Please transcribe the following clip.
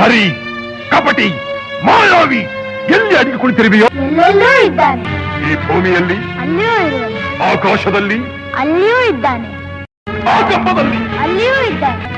ಪ್ರಹರಿ ಕಪಟಿ ಮಾಯಾವಿ ಎಲ್ಲಿ ಅಡಿಗೆ ಕುಳಿತಿರುವೆಯೋ? ಎಲ್ಲೆಲ್ಲೂ ಇದ್ದಾನೆ. ಈ ಭೂಮಿಯಲ್ಲಿ, ಅಲ್ಲಿಯೂ ಇರುವನು. ಆಕಾಶದಲ್ಲಿ, ಅಲ್ಲಿಯೂ ಇದ್ದಾನೆ. ಆಗಮದಲ್ಲಿ, ಅಲ್ಲಿಯೂ ಇದ್ದಾನೆ.